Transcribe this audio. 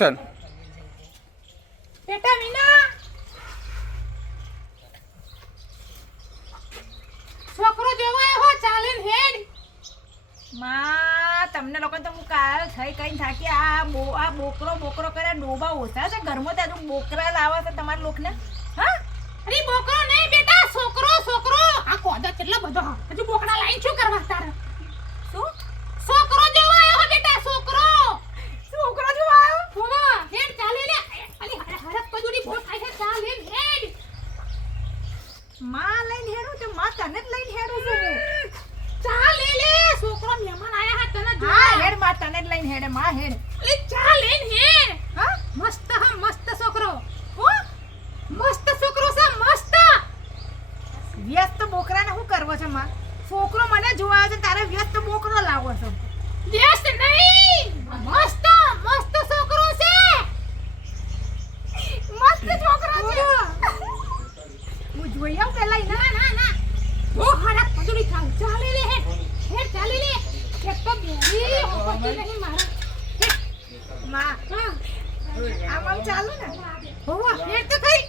Action. બેટા મીના છોકરો જોવાય હો ચાલે હેડ માં તમને લોકો તો હું કાલ થઈ કઈ થાકી આ બોકરો કરે ડોબા ઓછા છે ઘરમાં ત્યાં બોકરા લાવે છે તમારા લોકને. હા અરે બોકરો નહીં બેટા છોકરો આ કોદો કેટલો બધો હજુ બોકડા લાઈન શું કરવા તારે શું છોકરો જોવાય હો બેટા છોકરો જોવા આવ્યો? હોવા હેડ ચાલે લે અલી હરક પજુડી બહુ થાય છે ચાલે હેડ માં લઈને હેડું તો માં તને જ લઈને હેડું છું હું. ચાલે લે છોકરો મહેમાન આયા હતા તને જો હા હેડ માં તને જ લઈને હેડે માં હેડ. અલી ચાલે હેડ હા મસ્ત મસ્ત છોકરો હો મસ્ત છોકરો છે મસ્ત વ્યસ્ત બોકરાને શું કરવો છે માં? છોકરો મને જોવા આવે છે તારે વ્યસ્ત બોકરો લાવો છો. દેશ નહીં મસ્ત છોકરો છે મસ્ત છોકરો છે. હું જોઈ આવું પેલા ના બહુ હરક પજુડી થાવ ચાલે લે હેડ ચાલે લે એક તો બેરી હોતી નહીં મારા માં હા આમ ચાલુ ને હોવા હેડ તો થઈ